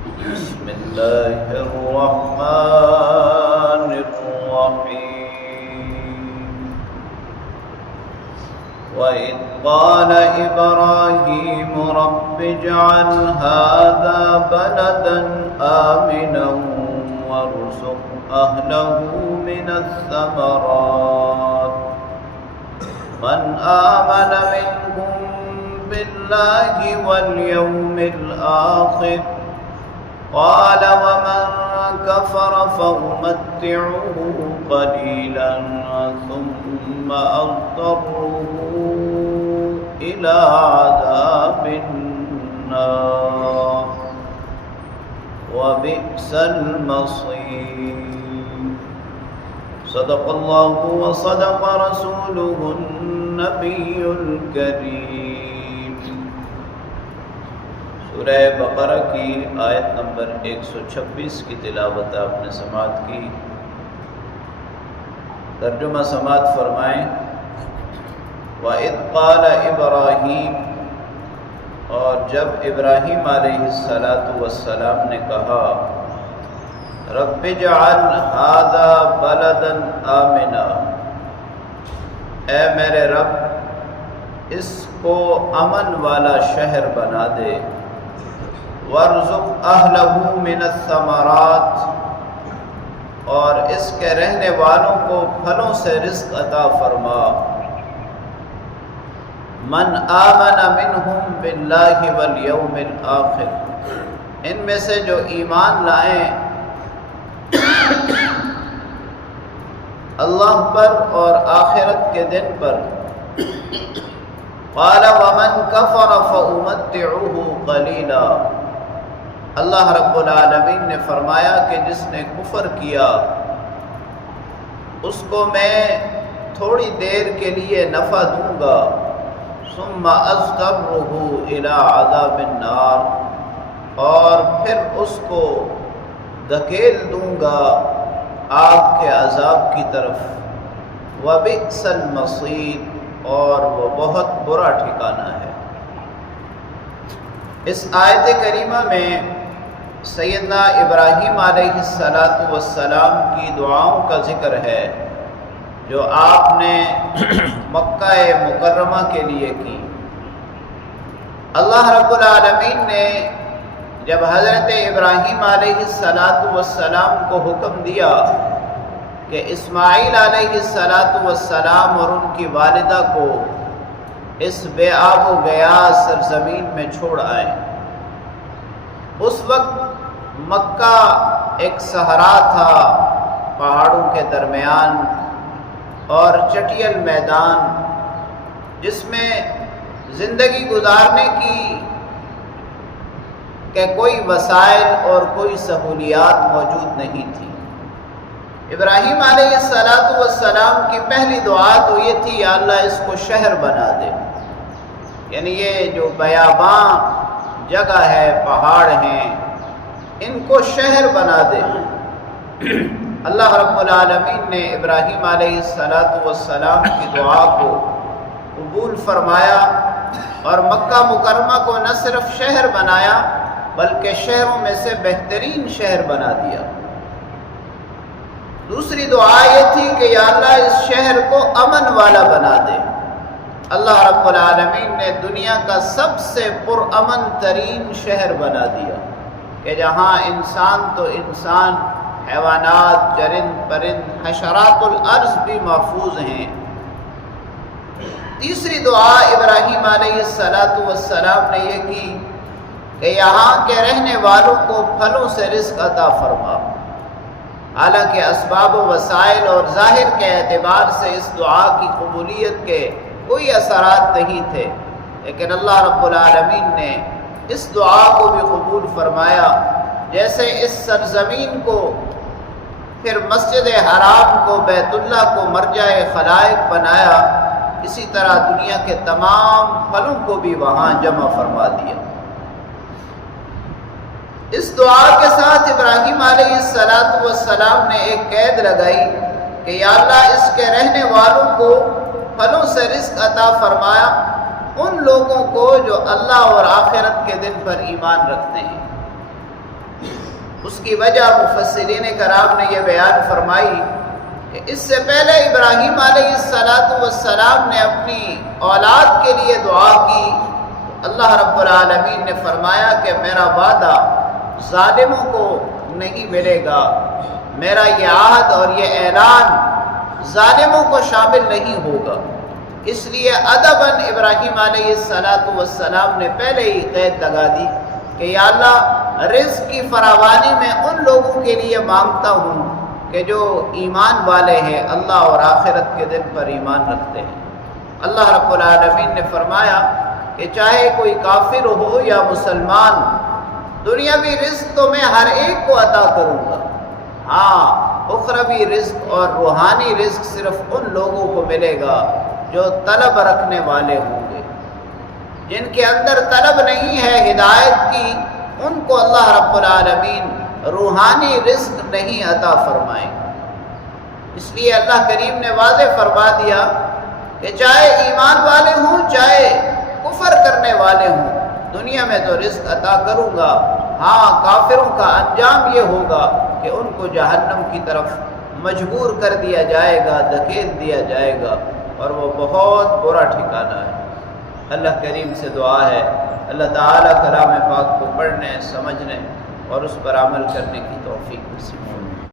بسم الله الرحمن الرحيم وإذ قال إبراهيم رب اجعل هذا بلدا آمنا وارزق أهله من الثمرات من آمن منهم بالله واليوم الآخر قال ومن كفر فأمتعه قليلا ثم أضطره إلى عذاب النار وبئس المصير صدق الله وصدق رسوله النبي الكريم۔ سورہ بقرہ کی آیت نمبر 126 کی تلاوت آپ نے سماعت کی۔ ترجمہ سماعت فرمائیں۔ وَإِذْ قَالَ إِبْرَاهِيمُ، اور جب ابراہیم علیہ السلام نے کہا رب اجعل هذا بلدا آمنا، اے میرے رب اس کو امن والا شہر بنا دے، وارزق اہلہ من الثمرات، اور اس کے رہنے والوں کو پھلوں سے رزق عطا فرما، من آمن منہم باللہ والیوم الآخر، ان میں سے جو ایمان لائیں اللہ پر اور آخرت کے دن پر، قال ومن کفر فأمتعه قلیلا، اللہ رب العالمین نے فرمایا کہ جس نے کفر کیا اس کو میں تھوڑی دیر کے لیے نفع دوں گا، ثم اضطرہ الی عذاب النار، اور پھر اس کو دھکیل دوں گا آگ کے عذاب کی طرف، وبئس المصیر، اور وہ بہت برا ٹھکانہ ہے۔ اس آیت کریمہ میں سیدنا ابراہیم علیہ السلام کی دعاؤں کا ذکر ہے جو آپ نے مکہ مکرمہ کے لیے کی۔ اللہ رب العالمین نے جب حضرت ابراہیم علیہ السلام کو حکم دیا کہ اسماعیل علیہ السلام اور ان کی والدہ کو اس بے آب و گیا سرزمین میں چھوڑ آئیں، اس وقت مکہ ایک صحرا تھا، پہاڑوں کے درمیان اور چٹیل میدان، جس میں زندگی گزارنے کی کہ کوئی وسائل اور کوئی سہولیات موجود نہیں تھی۔ ابراہیم علیہ السلام کی پہلی دعا تو یہ تھی یا اللہ اس کو شہر بنا دے، یعنی یہ جو بیاباں جگہ ہے، پہاڑ ہیں، ان کو شہر بنا دے۔ اللہ رب العالمین نے ابراہیم علیہ السلام کی دعا کو قبول فرمایا اور مکہ مکرمہ کو نہ صرف شہر بنایا بلکہ شہروں میں سے بہترین شہر بنا دیا۔ دوسری دعا یہ تھی کہ یا اللہ اس شہر کو امن والا بنا دے۔ اللہ رب العالمین نے دنیا کا سب سے پرامن ترین شہر بنا دیا کہ جہاں انسان تو انسان، حیوانات، چرند پرند، حشرات الارض بھی محفوظ ہیں۔ تیسری دعا ابراہیم علیہ السلام نے یہ کی کہ یہاں کے رہنے والوں کو پھلوں سے رزق عطا فرما۔ حالانکہ اسباب و وسائل اور ظاہر کے اعتبار سے اس دعا کی قبولیت کے کوئی اثرات نہیں تھے، لیکن اللہ رب العالمین نے اس دعا کو بھی قبول فرمایا۔ جیسے اس سرزمین کو پھر مسجد حرام کو، بیت اللہ کو مرجع خلائق بنایا، اسی طرح دنیا کے تمام پھلوں کو بھی وہاں جمع فرما دیا۔ اس دعا کے ساتھ ابراہیم علیہ السلام نے ایک قید لگائی کہ یا اللہ اس کے رہنے والوں کو پھلوں سے رزق عطا فرمایا، ان لوگوں کو جو اللہ اور آخرت کے دن پر ایمان رکھتے ہیں۔ اس کی وجہ مفسرین کرام نے یہ بیان فرمائی کہ اس سے پہلے ابراہیم علیہ السلام نے اپنی اولاد کے لیے دعا کی، اللہ رب العالمین نے فرمایا کہ میرا وعدہ ظالموں کو نہیں ملے گا، میرا یہ عہد اور یہ اعلان ظالموں کو شامل نہیں ہوگا۔ اس لیے ادباً ابراہیم علیہ السلام نے پہلے ہی قید لگا دی کہ یا اللہ رزق کی فراوانی میں ان لوگوں کے لیے مانگتا ہوں کہ جو ایمان والے ہیں، اللہ اور آخرت کے دن پر ایمان رکھتے ہیں۔ اللہ رب العالمین نے فرمایا کہ چاہے کوئی کافر ہو یا مسلمان، دنیاوی رزق تو میں ہر ایک کو عطا کروں گا، ہاں اخروی رزق اور روحانی رزق صرف ان لوگوں کو ملے گا جو طلب رکھنے والے ہوں گے۔ جن کے اندر طلب نہیں ہے ہدایت کی، ان کو اللہ رب العالمین روحانی رزق نہیں عطا فرمائیں۔ اس لیے اللہ کریم نے واضح فرما دیا کہ چاہے ایمان والے ہوں چاہے کفر کرنے والے ہوں، دنیا میں تو رزق عطا کروں گا، ہاں کافروں کا انجام یہ ہوگا کہ ان کو جہنم کی طرف مجبور کر دیا جائے گا، دھکیل دیا جائے گا، اور وہ بہت برا ٹھکانہ ہے۔ اللہ کریم سے دعا ہے اللہ تعالیٰ کلام پاک کو پڑھنے، سمجھنے اور اس پر عمل کرنے کی توفیق نصیب فرمائے۔